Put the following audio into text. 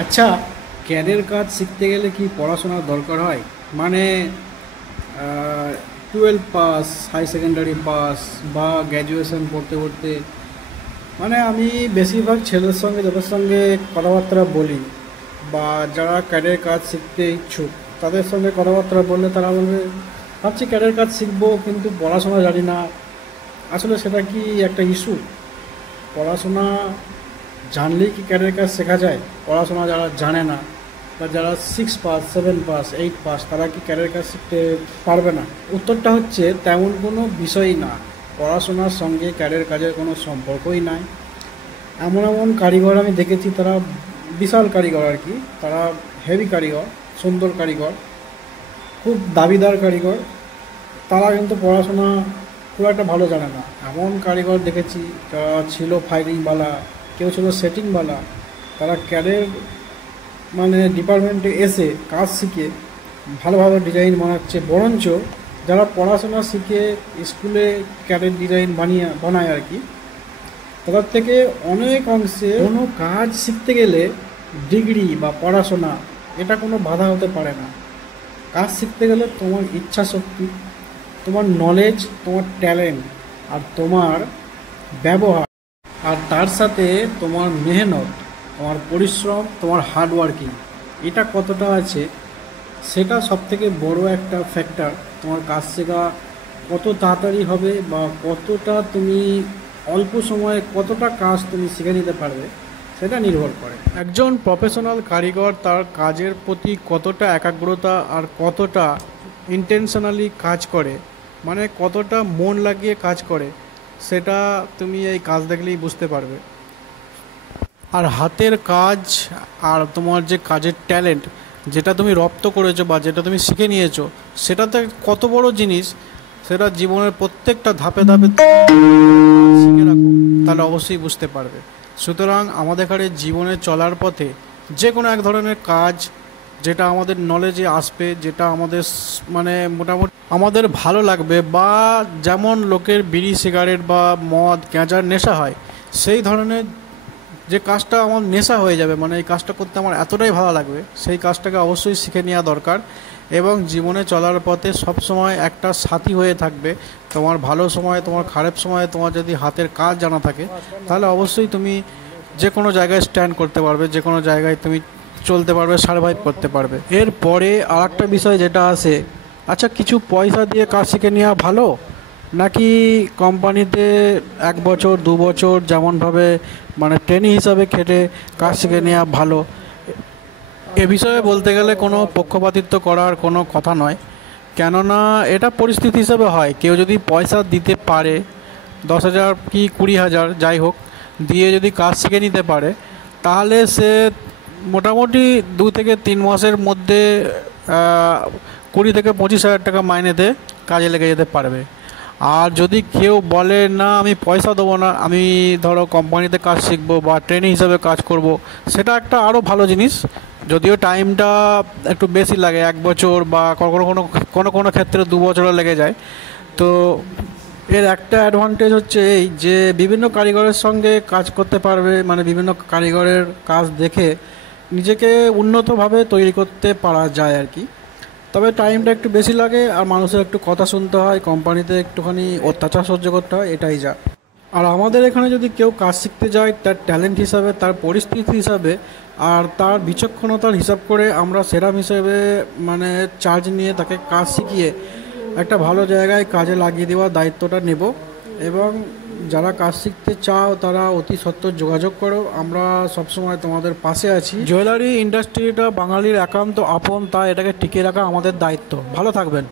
আচ্ছা, ক্যাডের কাজ শিখতে গেলে কি পড়াশোনার দরকার হয়? মানে 12 পাস, হাই সেকেন্ডারি পাস বা গ্র্যাজুয়েশন পড়তে পড়তে, মানে আমি বেশিরভাগ ছেলের সঙ্গে যাদের সঙ্গে কথাবার্তা বলি বা যারা ক্যাডের কাজ শিখতে ইচ্ছুক তাদের সঙ্গে কথাবার্তা বললে তারা বলবে, ভাবছি ক্যাডের কাজ শিখবো কিন্তু পড়াশোনা জানি না। আসলে সেটা কি একটা ইস্যু? পড়াশোনা জানলেই কি ক্যাডের কাজ শেখা যায়? পড়াশোনা যারা জানে না বা যারা 6 পাস, 7 পাস, 8 পাস, তারা কি ক্যাডের কাজ শিখতে পারবে না? উত্তরটা হচ্ছে তেমন কোনো বিষয়ই না। পড়াশোনার সঙ্গে ক্যাডের কাজের কোনো সম্পর্কই নাই। এমন এমন কারিগর আমি দেখেছি, তারা বিশাল কারিগর আর কি, তারা হেভি কারিগর, সুন্দর কারিগর, খুব দাবিদার কারিগর, তারা কিন্তু পড়াশোনা খুব একটা ভালো জানে না। এমন কারিগর দেখেছি যারা ছিল ফায়ারিংওয়ালা, কেউ ছিল সেটিংওয়ালা, তারা ক্যাডের মানে ডিপার্টমেন্টে এসে কাজ শিখে ভালোভাবে ডিজাইন বানাচ্ছে। বরঞ্চ যারা পড়াশোনা শিখে স্কুলে ক্যাডের ডিজাইন বানায় আর কি, তাদের থেকে অনেক অংশে কোনো কাজ শিখতে গেলে ডিগ্রি বা পড়াশোনা এটা কোনো বাধা হতে পারে না। কাজ শিখতে গেলে তোমার ইচ্ছা শক্তি, তোমার নলেজ, তোমার ট্যালেন্ট আর তোমার ব্যবহার, আর তার সাথে তোমার মেহনত, তোমার পরিশ্রম, তোমার হার্ডওয়ার্কিং, এটা কতটা আছে সেটা সবথেকে বড় একটা ফ্যাক্টর। তোমার কাজ শেখা কত তাড়াতাড়ি হবে বা কতটা তুমি অল্প সময়ে কতটা কাজ তুমি শিখে নিতে পারবে সেটা নির্ভর করে। একজন প্রফেশনাল কারিগর তার কাজের প্রতি কতটা একাগ্রতা আর কতটা ইন্টেনশনালি কাজ করে, মানে কতটা মন লাগিয়ে কাজ করে, সেটা তুমি এই কাজ দেখলেই বুঝতে পারবে। আর হাতের কাজ আর তোমার যে কাজের ট্যালেন্ট, যেটা তুমি রপ্ত করেছো বা যেটা তুমি শিখে নিয়েছো, সেটাতে কত বড় জিনিস, সেটা জীবনের প্রত্যেকটা ধাপে ধাপে শিখে রাখো, তাহলে অবশ্যই বুঝতে পারবে। সুতরাং আমাদের এখানে জীবনে চলার পথে যে কোনো এক ধরনের কাজ যেটা আমাদের নলেজে আসবে, যেটা আমাদের মানে মোটামুটি আমাদের ভালো লাগবে, বা যেমন লোকের বিড়ি সিগারেট বা মদ গাঁজার নেশা হয়, সেই ধরনের যে কাজটা আমার নেশা হয়ে যাবে, মানে এই কাজটা করতে আমার এতটাই ভালো লাগবে, সেই কাজটাকে অবশ্যই শিখে নেওয়া দরকার। এবং জীবনে চলার পথে সব সময় একটা সাথী হয়ে থাকবে। তোমার ভালো সময়, তোমার খারাপ সময়ে তোমার যদি হাতের কাজ জানা থাকে, তাহলে অবশ্যই তুমি যে কোনো জায়গায় স্ট্যান্ড করতে পারবে, যে কোনো জায়গায় তুমি চলতে পারবে, সার্ভাইভ করতে পারবে। এরপরে আর একটা বিষয় যেটা আসে, আচ্ছা কিছু পয়সা দিয়ে কাজ শিখে নেওয়া ভালো নাকি কোম্পানিতে 1 বছর 2 বছর যেমনভাবে মানে ট্রেনিং হিসাবে খেটে কাজ শিখে নেওয়া ভালো? এ বিষয়ে বলতে গেলে কোনো পক্ষপাতিত্ব করার কোনো কথা নয়, কেননা এটা পরিস্থিতি হিসাবে হয়। কেউ যদি পয়সা দিতে পারে, 10,000 কি 20,000 যাই হোক, দিয়ে যদি কাজ শিখে নিতে পারে, তাহলে সে মোটামুটি 2 থেকে 3 মাসের মধ্যে 20 থেকে 25,000 টাকা মাইনেতে কাজে লেগে যেতে পারবে। আর যদি কেউ বলে না আমি পয়সা দেবো না, আমি ধরো কোম্পানিতে কাজ শিখবো বা ট্রেনিং হিসাবে কাজ করব, সেটা একটা আরও ভালো জিনিস, যদিও টাইমটা একটু বেশি লাগে, 1 বছর বা কখনো কোনো কোনো কোনো ক্ষেত্রে 2 বছরও লেগে যায়। তো এর একটা অ্যাডভান্টেজ হচ্ছে এই যে বিভিন্ন কারিগরের সঙ্গে কাজ করতে পারবে, মানে বিভিন্ন কারিগরের কাজ দেখে নিজেকে উন্নতভাবে তৈরি করতে পারা যায় আর কি। তবে টাইমটা একটু বেশি লাগে আর মানুষের একটু কথা শুনতে হয়, কোম্পানিতে একটুখানি অত্যাচার সহ্য করতে হয়, এটাই যা। আর আমাদের এখানে যদি কেউ কাজ শিখতে যায়, তার ট্যালেন্ট হিসাবে, তার পরিস্থিতি হিসাবে আর তার বিচক্ষণতার হিসাব করে আমরা সেরাম হিসেবে মানে চার্জ নিয়ে তাকে কাজ শিখিয়ে একটা ভালো জায়গায় কাজে লাগিয়ে দেওয়ার দায়িত্বটা নেব। এবং যারা কাজ শিখতে চাও তারা অতি সত্বর যোগাযোগ করো, আমরা সবসময় তোমাদের পাশে আছি। জুয়েলারি ইন্ডাস্ট্রিটা বাঙালির একান্ত আপন, তাই এটাকে টিকিয়ে রাখা আমাদের দায়িত্ব। ভালো থাকবেন।